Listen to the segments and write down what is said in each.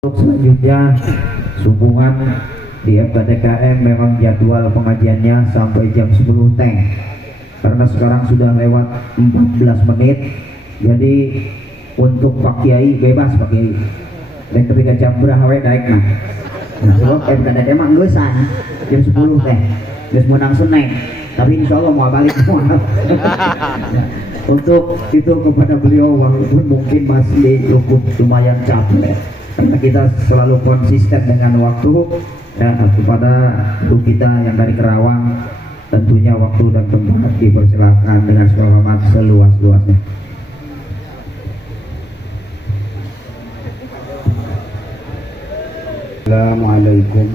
Untuk selanjutnya sambungan di FKDKM memang jadwal pengajiannya sampai jam 10 teng, karena sekarang sudah lewat 14 menit. Jadi untuk Pak Kiai bebas Pak Kiai, dan ketika jam berapa naik nah sebab FKDKM emang gesan jam 10 teh geus menang naik, tapi insya Allah mau balik semua. Untuk itu kepada beliau, walaupun mungkin masih cukup lumayan capek, karena kita selalu konsisten dengan waktu, dan kepada untuk kita yang dari Kerawang tentunya waktu dan tempat dipersilakan dengan segala hormat seluas-luasnya. Assalamualaikum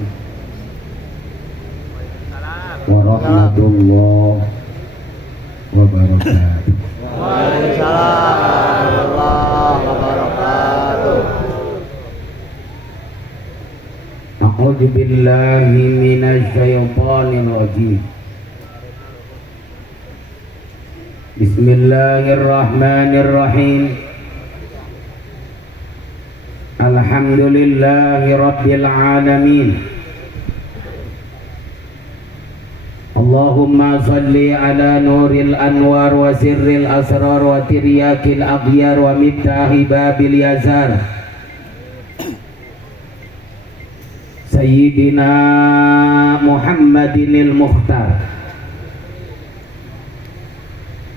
warahmatullahi wabarakatuh. Waalaikumsalam warahmatullahi wabarakatuh. A'udzu billahi minasy syaithanir rajim. Bismillahirrahmanirrahim. Alhamdulillahi rabbil alamin. Allahumma salli ala nuril anwar wa sirril asrar wa tiryakil aghyar wa miftahi babil yazar Sayyidina Muhammadinil Mukhtar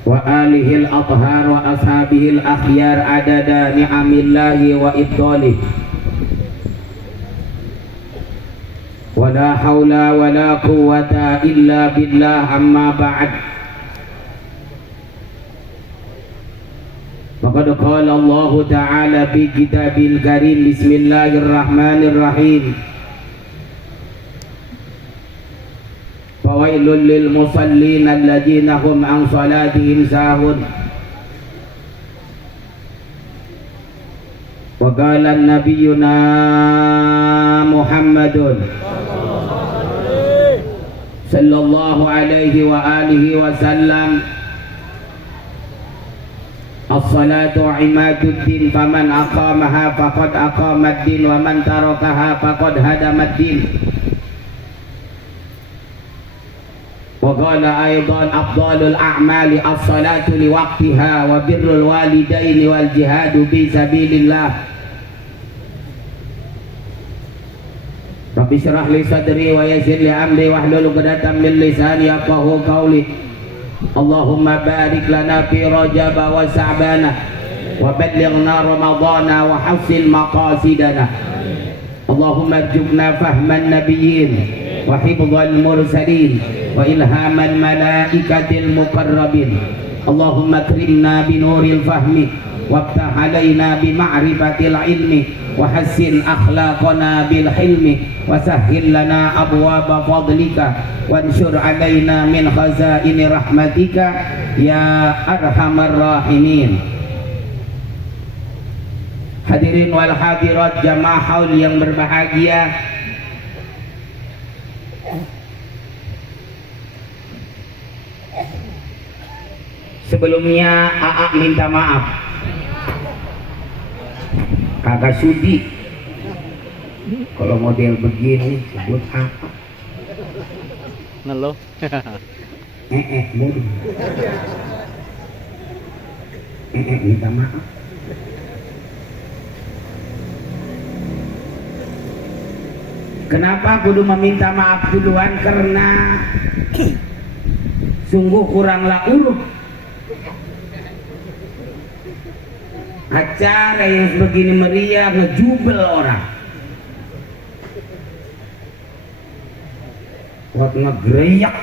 wa alihil athhar wa ashabihil akhyar adada ni'amillahi wa ibdalih. Wala haula wala quwwata illa billah, amma ba'd. Faqad qala Allah ta'ala fi kitabil karim, bismillahirrahmanirrahim. Fawailul lil musallin alladzina hum an salatihim sahun. Wa qala nabiyyuna Muhammadun sallallahu alaihi wa alihi wa sallam, as-salatu imaduddin, faman aqamaha faqad aqamaddin wa man tarakaha faqad hadamaddin. Wa qala aidan afdalul a'mali as-salatu liwaqtiha wa birrul walidaini wal jihadu fi sabilillah. Rabbi syrah li sadri wa yassir li amri wahlul 'uqdatam min lisani yafqahu qawli. Allahumma barik lana fi Rajab wa Sa'bana wa ballighna Ramadana wa hassin maqasidana. Allahumma arzuqna fahman nabiyyin wa hifdzal mursalin wa ilhamal malaikatil muqarrabin. Allahumma akrimna bi nuril fahmi waftah alaina bi ma'rifatil ilmi wa hassin akhlaqana bil hilmi wa sahhil lana abwaaba fadlika wansur alaina min khazaini rahmatika ya arhamar rahimin. Hadirin wal hadirat jamaah haul yang berbahagia, sebelumnya AA minta maaf, kagak sudi kalau model begini sebut apa Nelo. minta maaf. Kenapa kudu meminta maaf duluan? Karena sungguh kuranglah urut acara yang begini meriah ngejubel orang, buat ngegreyak.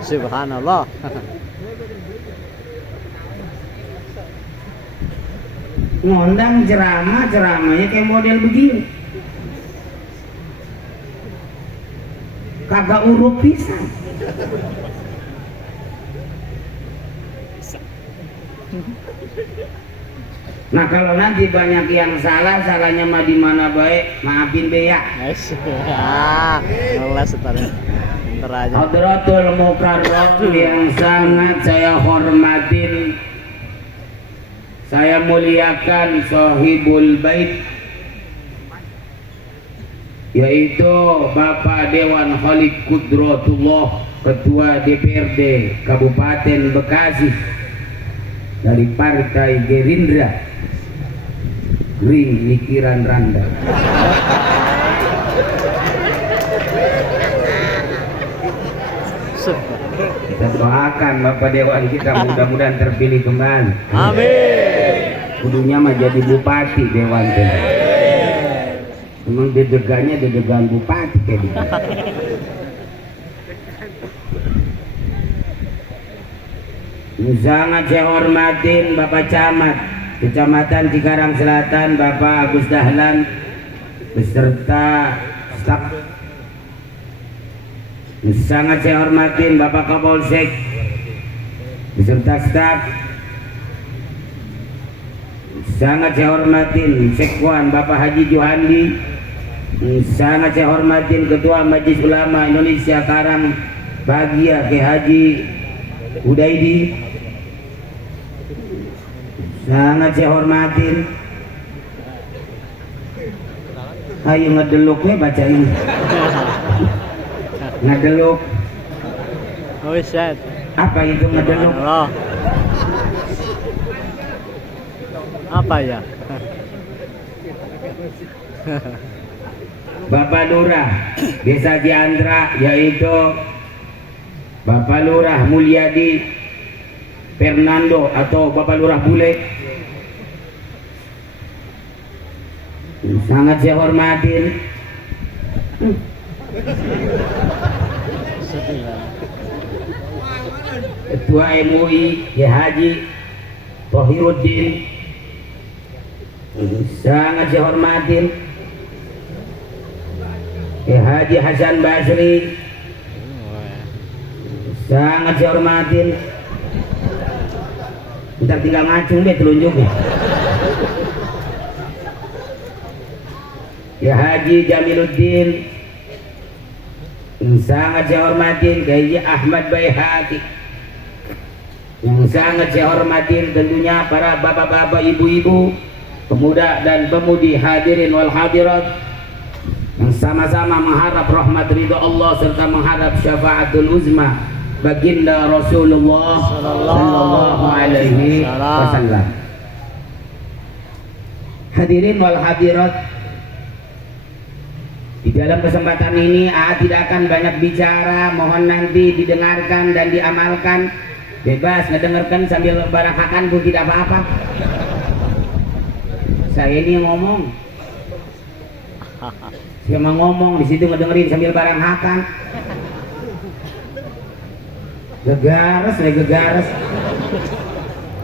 Subhanallah. Ngondang ceramahnya kayak model begini, kagak urut pisan. Nah kalau nanti banyak yang salah, salahnya mah di mana baik, maafin be ya. Ngeles tadi. Hadratul Mukarram yang sangat saya hormatin, saya muliakan sahibul bait, yaitu Bapak Dewan Khalid Kudratullah, Ketua DPRD Kabupaten Bekasi dari Partai Gerindra, Ring Mikiran Randa. Kita doakan Bapak Dewan kita mudah-mudahan terpilih kembali. Amin. Kudunya mah jadi bupati Dewan teh. Memang dedegannya dedegan bupati kayak gitu. Sangat saya hormatin Bapak Camat Kecamatan Cikarang Selatan, Bapak Agus Dahlan beserta staf. Sangat saya hormatin Bapak Kapolsek beserta staf. Sangat saya hormatin Sekwan Bapak Haji Johandi. Sangat saya hormatin Ketua Majelis Ulama Indonesia Karang Bahagia Ki Haji Hudaidi. Sangat saya hormatin. Ayo ngedeluknya bacain. Ngedeluk. Oh, set. Apa itu ngedeluk? Allah. Apa ya? Bapak Lurah Desa Ciandra, yaitu Bapak Lurah Mulyadi Fernando atau Bapak Lurah Bule. Sangat saya hormatin Ketua MUI Ki Haji Tohiruddin. Sangat saya hormatin Ki Haji Hasan Basri. Sangat saya hormatin. Ntar tinggal ngacung deh telunjuknya. Ki Haji Jamiluddin. Sangat saya hormatin Kiai Ahmad Baihaqi. Yang sangat saya hormatin tentunya para bapak-bapak, ibu-ibu, pemuda dan pemudi hadirin wal hadirat yang sama-sama mengharap rahmat ridha Allah serta mengharap syafaatul uzma baginda Rasulullah sallallahu alaihi wasallam. Hadirin wal hadirat, di dalam kesempatan ini tidak akan banyak bicara, mohon nanti didengarkan dan diamalkan. Bebas ngedengarkan sambil barakakan pun tidak apa-apa. Saya ini ngomong, saya mau ngomong di situ ngedengerin sambil barang hakan. Gegares, gegares.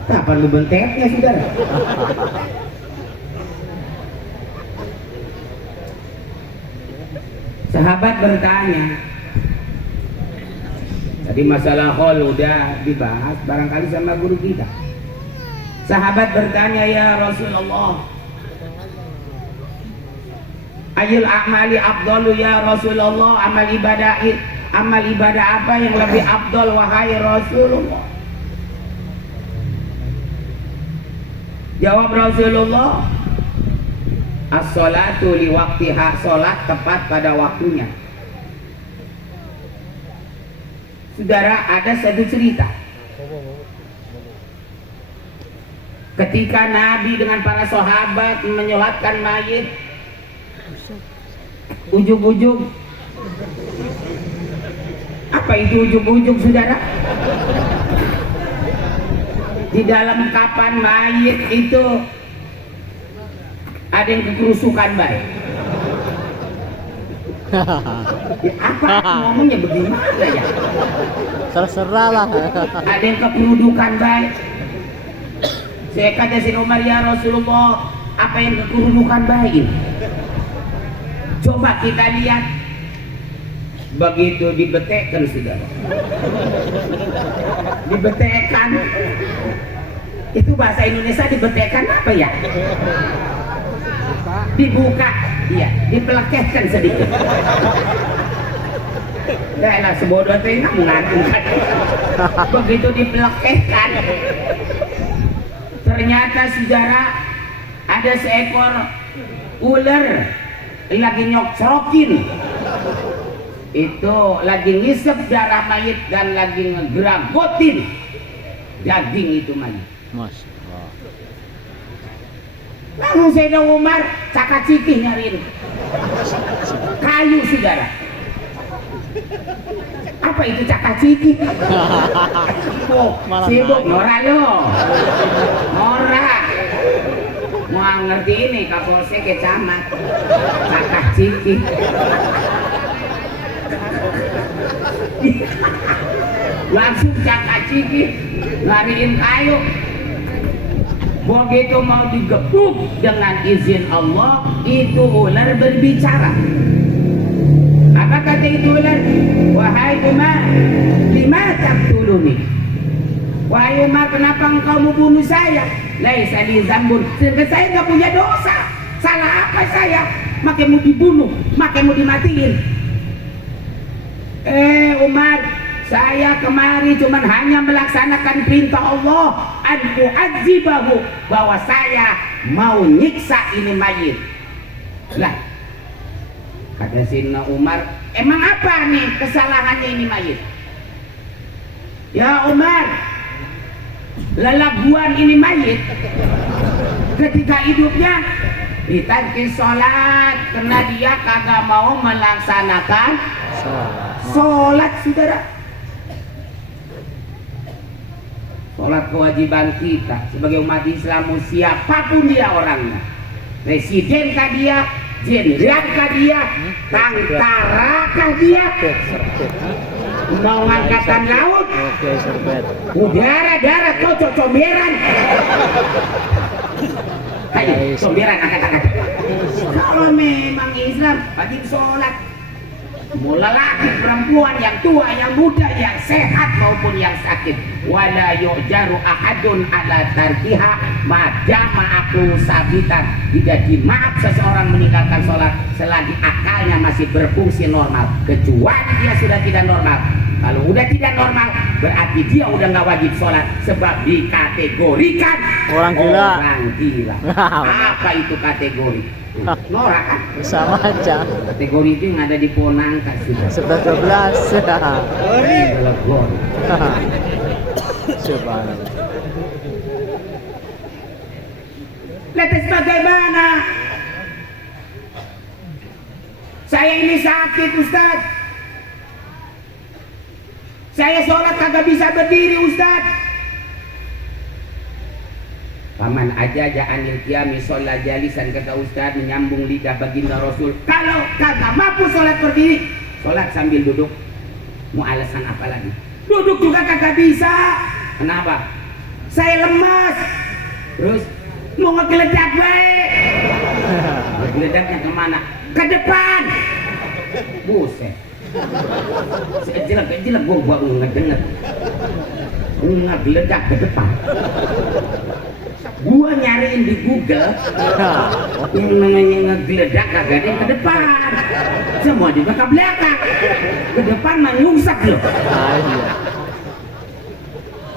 Kapan lu benteknya, saudara? Sahabat bertanya, tadi masalah khol udah dibahas barangkali sama guru kita. Sahabat bertanya, ya Rasulullah, ayul a'mali afdalu ya Rasulullah, amal ibadah apa yang lebih afdal wahai Rasulullah? Jawab Rasulullah, as-salatu li waqtiha, salat tepat pada waktunya. Saudara, ada satu cerita ketika Nabi dengan para sahabat menyolatkan mayit, ujug-ujug. Apa itu ujug-ujug, saudara? Di dalam kapan mayit itu ada yang kekerusukan baik. Ya, apa ngomongnya bagaimana ya? Serah lah. Ada yang kekerudukan baik. Saya kata si Umar, ya Rasulullah, apa yang kekerudukan baik? Coba kita lihat. Begitu dibetekkan, saudara. Dibetekkan. Itu bahasa Indonesia dibetekkan apa ya? Dibuka, iya, dipelekehkan sedikit. Dahlah sebodoh itu mengagumkan. Begitu dipelekehkan, Ternyata saudara, ada seekor ular lagi nyokrokin, itu lagi ngisep darah mayit dan lagi ngegeragotin daging itu mayit. Masya Allah. Langsung Sayyidina Umar cakacikih nyariin kayu saudara. Apa itu cakacikih? Oh, sibuk Nora lo, Nora. Mau ngerti ini Kapolsek Kecamat cakacikih. Langsung cakacikih lariin kayu. Begitu mau digebuk dengan izin Allah, itu ular berbicara. Apa kata itu ular? Wahai Umar, lima taqtuluni? Wahai Umar, kenapa engkau membunuh saya? Laisa li zambun, saya nggak punya dosa. Salah apa saya? Makai mau dibunuh, makai mau dimatiin. Umar, saya kemari cuman hanya melaksanakan perintah Allah, an u'adzibahu, bahwa saya mau nyiksa ini mayit. Lah, kata Sayyidina Umar, emang apa nih kesalahannya ini mayit? Ya Umar, lelaguan ini mayit ketika hidupnya ditagih sholat karena dia kagak mau melaksanakan sholat saudara. Sholat kewajiban kita sebagai umat Islam, siapapun dia orangnya, presiden kah dia, jenderal kah dia, tentara kah dia, mau angkatan laut, udara, darat, kocok, comberan. Ayo, comberan, angkat. Kalau memang Islam, wajib sholat. Mau lelaki, perempuan, yang tua, yang muda, yang sehat maupun yang sakit. Wala yu'jaru ahadun ala tarkiha madama aqlu sabitan. Tidak dimaaf seseorang meninggalkan sholat selagi akalnya masih berfungsi normal, kecuali dia sudah tidak normal. Kalau udah tidak normal, berarti dia udah nggak wajib sholat, sebab dikategorikan orang gila. Orang gila. Apa itu kategori? Norak kan? Sama aja. Kategori itu yang ada di Ponangka sudah. 11-12. Adalah gol. Subhanallah. Lantas bagaimana? Saya ini sakit Ustaz. Saya sholat kagak bisa berdiri Ustaz. Paman aja anil qiyami sholat jalisan, kata Ustaz menyambung lidah baginda Rasul. Kalau kagak mampu sholat berdiri, sholat sambil duduk. Mau alasan apa lagi? Duduk juga kagak bisa. Kenapa? Saya lemas. Terus mau ngegeledak baik. Ngegeledaknya kemana? Ke depan. Buset. Jelek gua ngedenger. Ngegeledak ke depan. Gua nyariin di Google yang namanya ngegeledak kagak ada yang ke depan, semua di belakang. Ke depan mah nyungsap loh.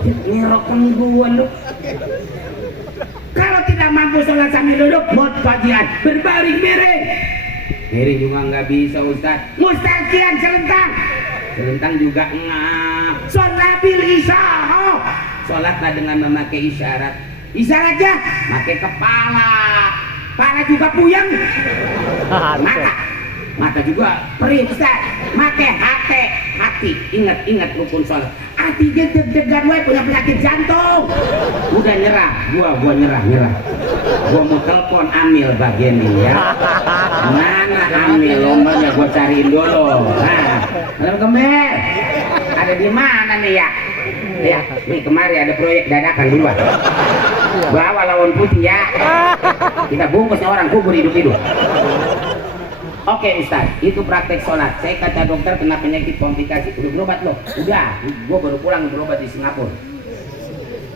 Ngerokan gua lu. Kalau tidak mampu sholat sambil duduk, buat bagian berbaring miring. Miring juga nggak bisa Ustaz. Mustaqian selentang juga ngap. Sholat bil isyarah. Sholatlah dengan memakai isyarat. Isyaratnya pakai kepala juga puyeng, mata juga perih Ustaz, pakai hati, ingat rukun sholat. Hati dia deg-degan wae, punya penyakit jantung. Udah nyerah, gua nyerah. Gua mau telepon Amil bagian ini ya. Mana Amil lombanya, gua cariin dulu. Nah, Halo Gemer, ada di mana nih ya? Ya, nih kemari ada proyek dadakan di luar. Bawa lawan putih ya. Kita bungkusnya orang kubur hidup-hidup. Oke Ustaz, itu praktek sholat. Saya kata dokter kena penyakit komplikasi. Udah berobat loh? Udah, gua baru pulang berobat di Singapura.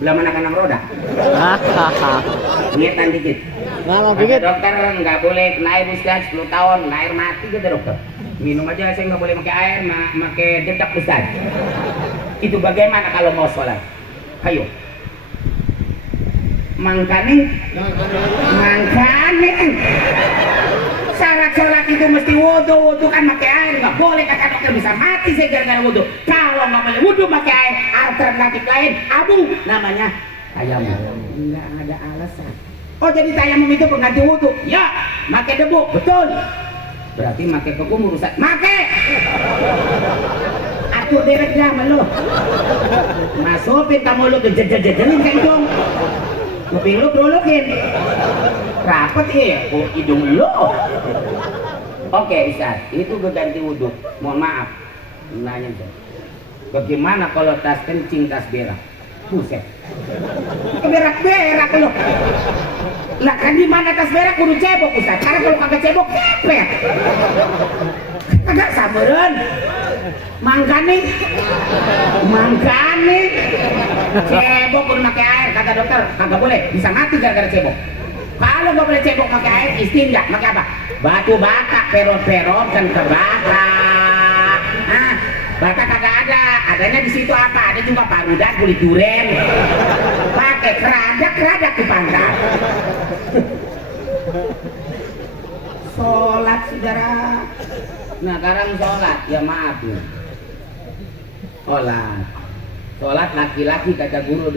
Belum anak-anak roda. Ingetan dikit. Kata dokter nggak boleh kena air Ustaz, 10 tahun kena air mati gitu dokter. Minum aja saya nggak boleh pakai air, pakai dedak Ustaz. Itu bagaimana kalau mau sholat? Ayo. Mangkane syarat sholat itu mesti wudu kan pakai air, nggak boleh kata dokter bisa mati saya gara-gara wudu. Kalau nggak boleh wudu pakai air, alternatif lain abu namanya tayamum. Nggak ada alasan. Oh jadi tayamum itu pengganti wudu? Ya, pakai debu, betul. Berarti pakai kekumur Ustaz. Pakai. Atur deret dah lo. Masukin kamu lo jejelin kan dong. Kuping lu berulukin. Rapet ya, hidung lu. Oke Ustaz, itu berganti wudhu. Mohon maaf, nanya tuh. Bagaimana kalau tas kencing, tas berak? Buset. Berak lu. Lah kan di mana tas berak kudu cebok Ustaz. Karena kalau kagak cebok kepet. Kagak sabaran. Mangkane cebok kudu pakai air kata dokter kagak boleh bisa mati gara-gara cebok. Kalau nggak boleh cebok pakai air istinja pakai apa? Batu bata peron kan kebata. Nah bata kagak ada, adanya di situ apa? Ada juga parudan kulit duren. Pakai keradak di pantat. Sholat saudara. Nah sekarang sholat ya maaf nih. Sholat laki-laki kata guru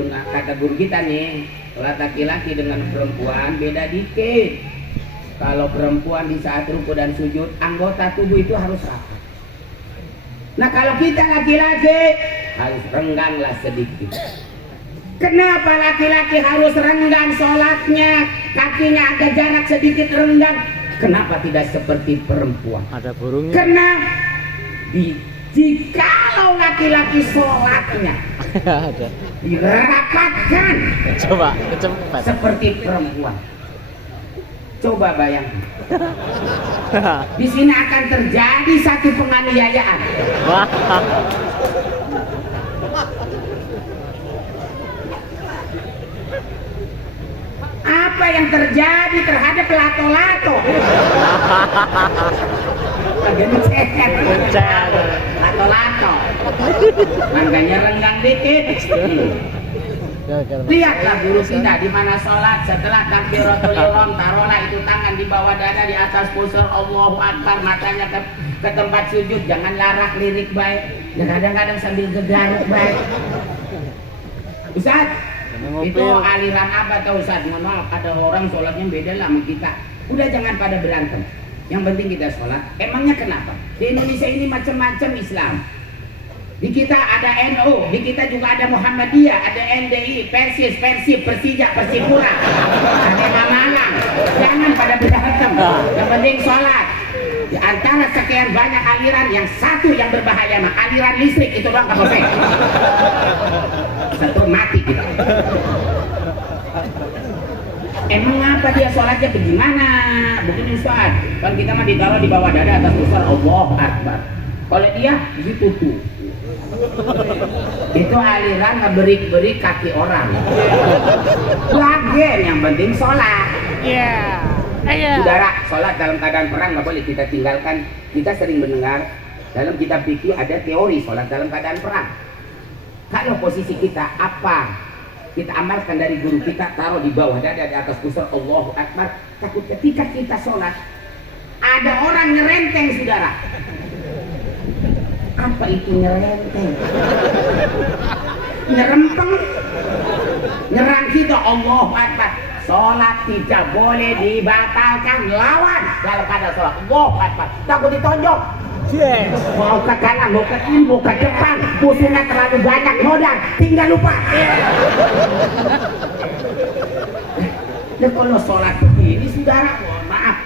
kita nih, sholat laki-laki dengan perempuan beda dikit. Kalau perempuan di saat ruku dan sujud anggota tubuh itu harus rapat. Nah kalau kita laki-laki harus rengganglah sedikit. Kenapa laki-laki harus renggang sholatnya, kakinya agak jarak sedikit renggang? Kenapa tidak seperti perempuan? Ada burungnya. Karena jikalau laki-laki sholatnya dirapatkan Coba kecepatan. seperti perempuan, coba bayangkan di sini akan terjadi satu penganiayaan. Wah. Apa yang terjadi terhadap lato-lato? Lato-lato. Makanya renggang dikit. Lihatlah guru kita di mana sholat setelah takbiratul ihram taruhlah itu tangan di bawah dada di atas pusar Allahu Akbar, matanya ke tempat sujud, jangan larak lirik baik. Kadang-kadang sambil gegaruk baik. Ustaz, itu aliran apa tau Ustaz? Mohon maaf, ada orang sholatnya beda lah sama kita. Udah jangan pada berantem. Yang penting kita sholat. Emangnya kenapa? Di Indonesia ini macam-macam Islam. Di kita ada NU, di kita juga ada Muhammadiyah, ada NDI, Persis, Persib, Persija, Persipura, ada Malang. Jangan pada berantem. Yang penting sholat. Di antara sekian banyak aliran, yang satu yang berbahaya mah aliran listrik itu doang kamu saya. Satu mati kita. Emang apa dia sholatnya bagaimana? Begini Ustaz, kan kita mah ditaruh di bawah dada atas pusar Allahu Akbar. Kalau dia di situ tuh. Itu aliran ngeberik-berik kaki orang. Lagian yang penting sholat. Saudara, sholat dalam keadaan perang nggak boleh kita tinggalkan. Kita sering mendengar dalam kitab fikih ada teori sholat dalam keadaan perang. Kalau posisi kita apa? Kita amalkan dari guru kita, taruh di bawah dada di atas pusar Allahu Akbar. Takut ketika kita sholat ada orang nyerenteng saudara. Apa itu nyerenteng? Nyerempeng, nyerang kita Allahu Akbar. Sholat tidak boleh dibatalkan, lawan dalam keadaan sholat. Allahu Akbar. Takut ditonjok. Yes. Mau ke kanan, mau ke kiri, mau ke depan, musuhnya terlalu banyak modal, tinggal lupa. Nah kalau sholat begini saudara, mohon maaf,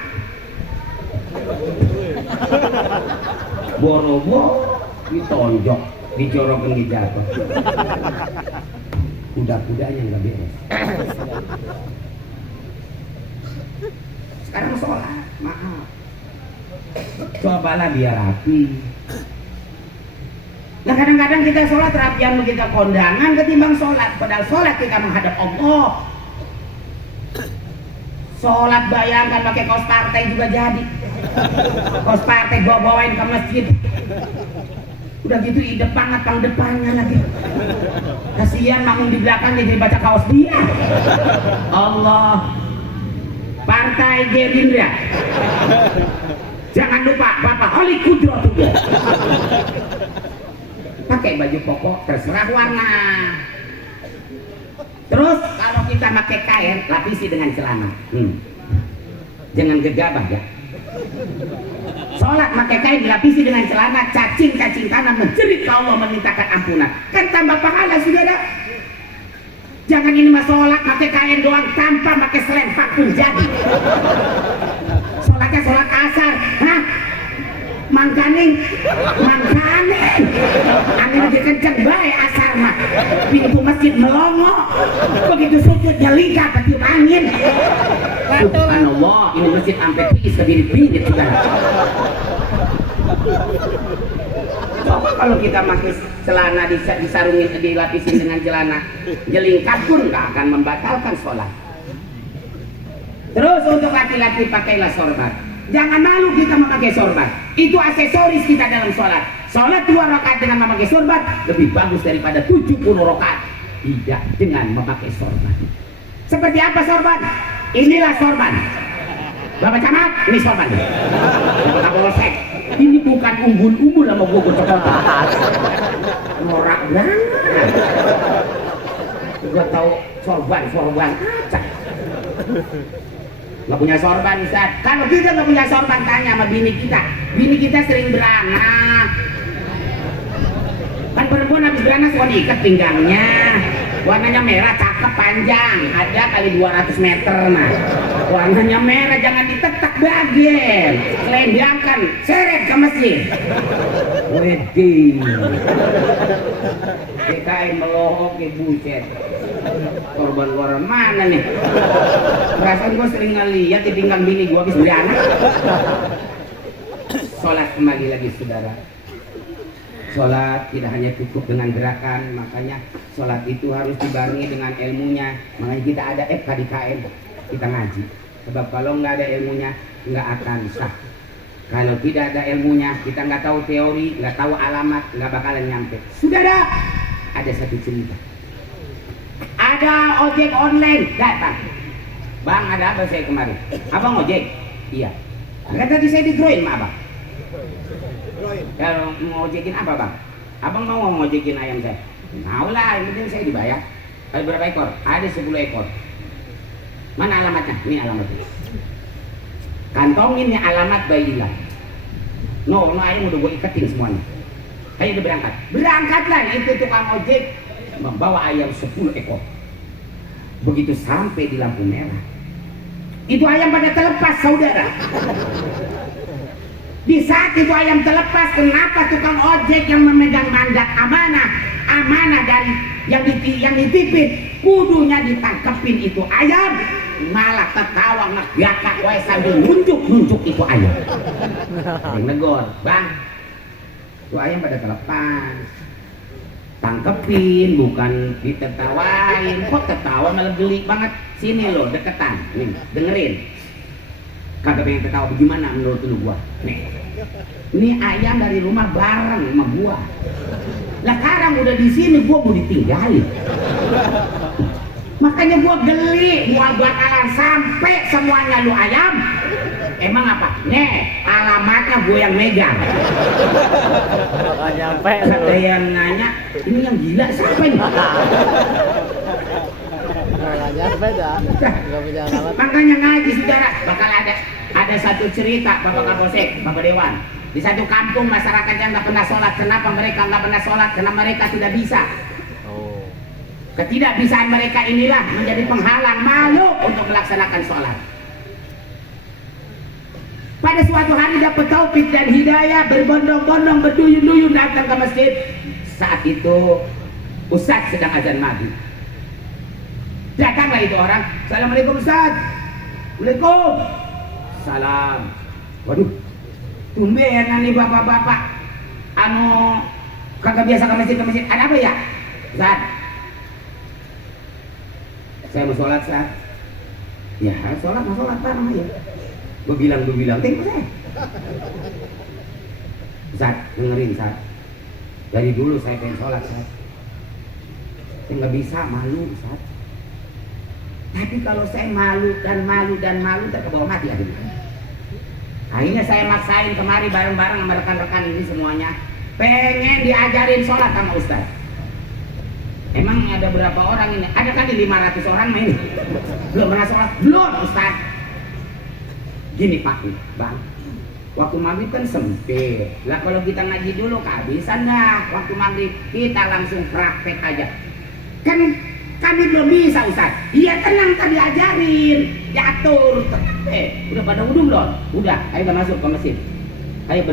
boro-boro ditonjok, dijorokin di jatuh. Kuda-kudanya nggak beres. Sekarang sholat, maaf, cobalah biar rapi. Nah kadang-kadang kita sholat rapian kita kondangan ketimbang sholat. Padahal sholat kita menghadap Allah. Sholat bayangkan pakai kaos partai juga jadi. Kaos partai bawa-bawain ke masjid. Udah gitu di depan atau depannya lagi. Kasihan makmum di belakang jadi baca kaos dia. Allah. Partai Gerindra. Jangan lupa Bapak Oli Kudro juga. Pakai baju koko terserah warna. Terus kalau kita pakai kain lapisi dengan celana. Jangan gegabah ya. Sholat pakai kain dilapisi dengan celana, cacing tanah menjerit ke Allah memintakan ampunan. Kan tambah pahala sudah ada. Jangan ini mah sholat pakai kain doang tanpa pakai selempang pun jadi. Sholatnya sholat asar, hah? Mangkaning, angin lagi kenceng baik asar mah. Pintu masjid melongo, begitu sujud nyelingkap ketiup angin. Subhanallah, ini masjid sampai pis kebirit-birit sudah. Coba kalau kita pakai celana disarungin, dilapisin dengan celana, jelingkap pun nggak akan membatalkan sholat. Terus untuk laki-laki pakailah sorban. Jangan malu kita memakai sorban. Itu aksesoris kita dalam sholat. Sholat 2 rakaat dengan memakai sorban lebih bagus daripada 70 rakaat tidak dengan memakai sorban. Seperti apa sorban? Inilah sorban. Bapak camat, ini sorban. Bapak polsek. Ini bukan umbul-umbul sama gua coklat. Norak banget. Gua tahu sorban acak. Nggak punya sorban Ustaz. Kalau kita nggak punya sorban tanya sama bini kita. Bini kita sering beranak. Kan perempuan habis beranak suka diikat pinggangnya. Warnanya merah, cakep, panjang. Ada kali 200 meter nah. Warnanya merah, jangan ditetak bagian. Selendangkan, seret ke masjid. Wedding. DKI melohok ke bucet. Korban luar mana nih? Perasaan gue sering ngeliat di pinggang bini gue habis beranak. Sholat kembali lagi saudara. Sholat tidak hanya cukup dengan gerakan, makanya sholat itu harus dibarengi dengan ilmunya. Makanya kita ada FKDKM, kita ngaji. Sebab kalau nggak ada ilmunya, nggak akan sah. Kalau tidak ada ilmunya, kita nggak tahu teori, nggak tahu alamat, nggak bakalan nyampe. Sudah ada satu cerita. Ada ojek online datang. Bang, ada apa saya kemarin? Abang ojek? Iya. Kan tadi saya digroin sama abang. Kalau mau ojekin apa bang? Abang mau ngojekin ayam saya? Mau lah, yang penting saya dibayar. Ada berapa ekor? Ada 10 ekor. Mana alamatnya? Ini alamatnya. Kantongin nih alamat bayilah. No ayam udah gue iketin semuanya. Ayo udah berangkat. Berangkatlah itu tukang ojek membawa ayam 10 ekor. Begitu sampai di lampu merah, itu ayam pada terlepas saudara. Di saat itu ayam terlepas, kenapa tukang ojek yang memegang mandat amanah dari yang dititipin, kudunya ditangkepin itu ayam, malah ketawa ngegakak wae sambil nunjuk itu ayam. Yang negor, bang, itu ayam pada terlepas, tangkepin, bukan ditertawain. Kok ketawa malah geli banget. Sini lo deketan, nih dengerin. Kagak pengen ketawa bagaimana menurut lu gua? Nih, ini ayam dari rumah bareng sama gua. Lah sekarang udah di sini gua mau ditinggalin. Makanya gua geli, gua bakalan sampai semuanya lu ayam. Emang apa? Nih, alamatnya gua yang megang. Bakal nyampe. Ada yang nanya, ini yang gila siapa ini? Bakal nyampe dah. Gak punya alamat. Makanya ngaji saudara, bakal ada satu cerita Bapak Kapolsek, Bapak Dewan. Di satu kampung masyarakat yang nggak pernah sholat. Kenapa mereka nggak pernah sholat? Karena mereka tidak bisa. Oh. Ketidakbisaan mereka inilah menjadi penghalang malu untuk melaksanakan sholat. Pada suatu hari dapat taufik dan hidayah, berbondong-bondong, berduyun-duyun datang ke masjid. Saat itu Ustadz sedang azan maghrib. Datanglah itu orang. Assalamualaikum Ustadz. Waalaikum salam. Waduh, tumben nih bapak-bapak kagak biasa ke masjid. Ada apa ya? Ustaz, saya mau sholat Ustaz. Ya sholat Pak namanya. Gue bilang tengok saya. Ustaz, dengerin Ustaz. Dari dulu saya pengen sholat, Ustaz. Saya nggak bisa, malu, Ustaz. Tapi kalau saya malu dan malu dan malu, terkebawa mati akhirnya. Akhirnya saya maksain kemari bareng-bareng sama rekan-rekan ini semuanya. Pengen diajarin sholat sama Ustaz. Emang ada berapa orang ini? Ada kali 500 orang main. Belum pernah sholat? Belum, Ustaz. Gini Pak, Bang. Waktu maghrib kan sempit. Lah kalau kita ngaji dulu kehabisan dah. Waktu maghrib kita langsung praktek aja. Kan kami belum bisa, Ustaz. Iya tenang, tadi ajarin, diatur. Udah pada wudhu belum? Udah, ayo kita masuk ke masjid. Ayo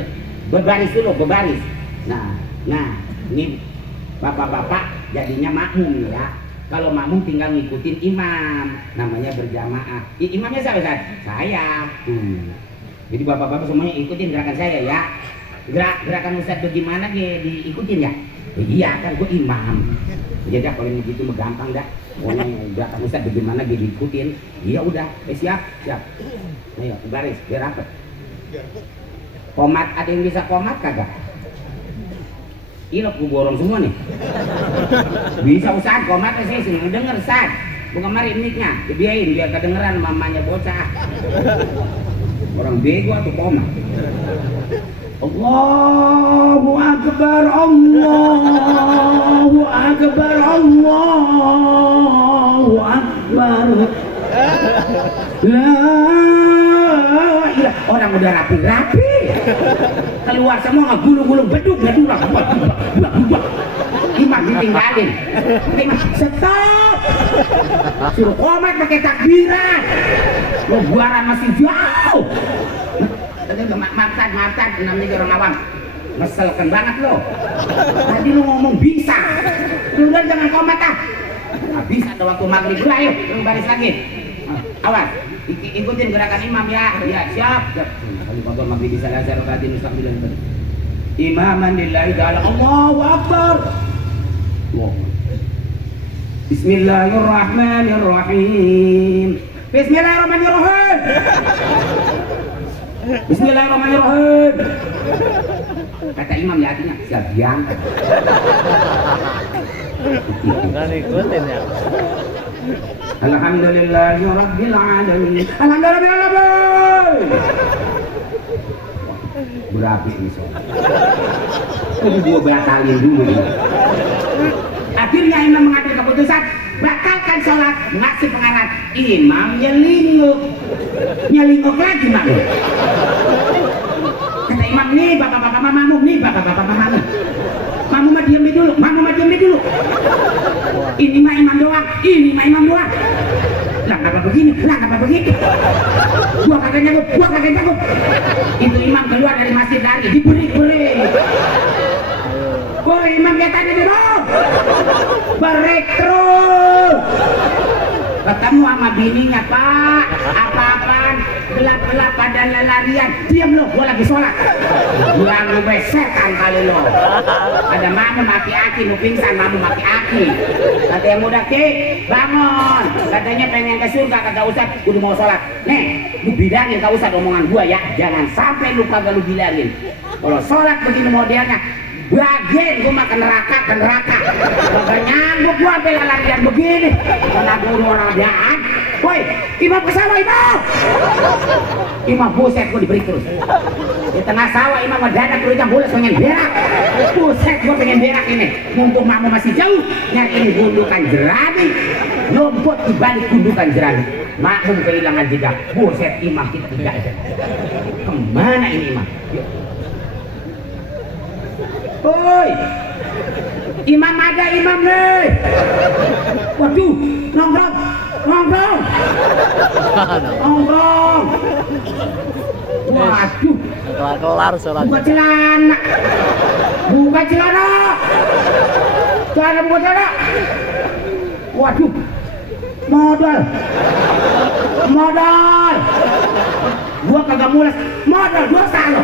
berbaris dulu, berbaris. Nah, ini bapak-bapak jadinya makmum ya. Kalau makmum tinggal ngikutin imam, namanya berjamaah. Imamnya siapa, Ustaz? Saya. Jadi bapak-bapak semuanya ikutin gerakan saya ya. Gerakan Ustaz bagaimana diikutin ya? Iya kan, gue imam. Jadi kalau ini gitu mah gampang dah. Pokoknya gerakan Ustaz bagaimana diikutin. Iya udah, siap. Ayo baris, biar rapet. Komat, ada yang bisa komat kagak? Ilok gue borong semua nih. Bisa Ustaz, komat sih seneng denger Ustaz. Bukan mari mic-nya, dibiayain biar kedengeran mamanya bocah. Orang bego atau komat. Allahu Akbar, Allahu Akbar, Allahu Akbar. La ilah, orang udah rapi-rapi. Keluar semua gulung-gulung beduk, beduk. Imam ditinggalin. Imam stop. Suruh komat pakai takbiran. Buaran masih jauh. Tadi martan namanya orang awam. Ngeselkan banget lo. Tadi lu ngomong bisa. Lu udah jangan komat ah. Nah, bisa ada waktu maghrib. Udah ayo, lu baris lagi. Awas, ikutin gerakan imam ya. Ya, siap. Kali waktu maghrib bisa lazar rakatin mustaqbilan. Imaman lillahi ta'ala. Allahu Akbar. Bismillahirrahmanirrahim. Bismillahirrahmanirrahim. Bismillahirrahmanirrahim. Kata imam ya artinya siap diangkat. Nggak ngikutin ya. Alhamdulillahirabbil alamin. Alhamdulillahirabbil. Berhabis nih soal. Ini gua batalin dulu. Akhirnya imam mengambil keputusan batalkan sholat, ngasih pengarat. Imam nyelinguk lagi mak. Kata imam nih bapak-bapak mamamu, nih bapak-bapak mamamu. Mamu mah diam dulu, Ini mah imam doang. Lah kenapa begini? Gua kagak nyanggup. Itu imam keluar dari masjid lagi, diberi. Kok imam ya tadi dulu? Break terus. Ketemu sama bininya, Pak. Apa-apaan? Gelap-gelap pada lelarian. Diam lo, gua lagi sholat. Bilang lu besetan kali lo. Ada mamu maki aki, lu pingsan mamu maki aki. Kata yang muda Ki, bangun. Katanya pengen ke surga, kata Ustaz, udah mau sholat. Nih, lu bilangin ke Ustaz omongan gua ya. Jangan sampai lu kagak lu bilangin. Kalau sholat begini modelnya, bagian gua makan neraka. Kagak nyanggup gua sampai larian begini. Karena gua orang daan. Woi, imam ke sawah imam. Imam buset gua diberi terus. Di tengah sawah imam mendadak terus bulat pengen berak. Buset gua pengen berak ini. Mumpung mamu masih jauh, nyariin gundukan jerami. Lompot di balik gundukan jerami. Makmum kehilangan jejak. Buset imam kita tidak ada. Kemana ini imam? Woi, imam ada imam nih. Waduh, nongkrong. Waduh, kelar sholat. buka celana. Buka celana. Waduh, modal. Gua kagak mules. Modal dosa lo.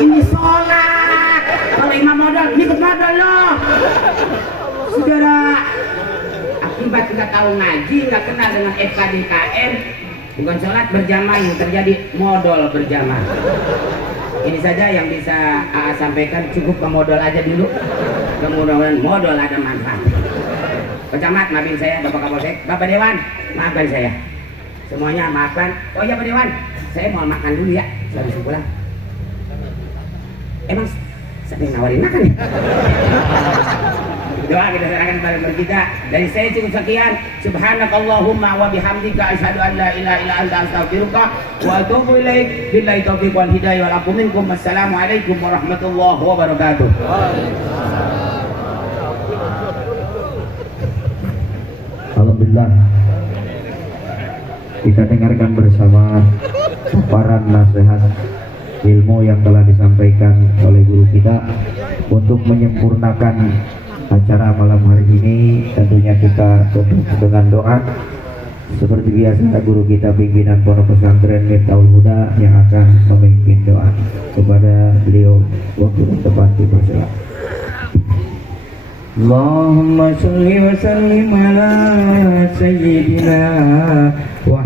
Ini sholat. Kalau imam modal, ikut modal lo. Saudara, akibat kita tahu ngaji, nggak kenal dengan FKDKM, bukan sholat berjamaah yang terjadi modal berjamaah. Ini saja yang bisa AA sampaikan, cukup ke modal aja dulu. Kemudian modal ada manfaat. Pak Camat, maafin saya, Bapak Kapolsek, Bapak Dewan, maafkan saya. Semuanya maafkan. Oh iya Pak Dewan, saya mau makan dulu ya, saya bisa pulang. Emang siapa yang nawarin makan nih? Doa kita serahkan kepada kita. Dari saya cukup sekian. Subhanakallahumma wa bihamdika asyhadu an la ilaha illa anta astaghfiruka wa atubu ilaik. Billahi taufiq wal hidayah wal afu minkum. Wassalamualaikum warahmatullahi wabarakatuh. Alhamdulillah, kita dengarkan bersama paparan nasihat ilmu yang telah disampaikan oleh guru kita. Untuk menyempurnakan acara malam hari ini, tentunya kita tutup dengan doa. Seperti biasa, guru kita pimpinan Pondok Pesantren Miftahul Huda yang akan memimpin doa. Kepada beliau waktu dan tempat dipersilakan. Allahumma sholli wa sallim ala sayyidina wa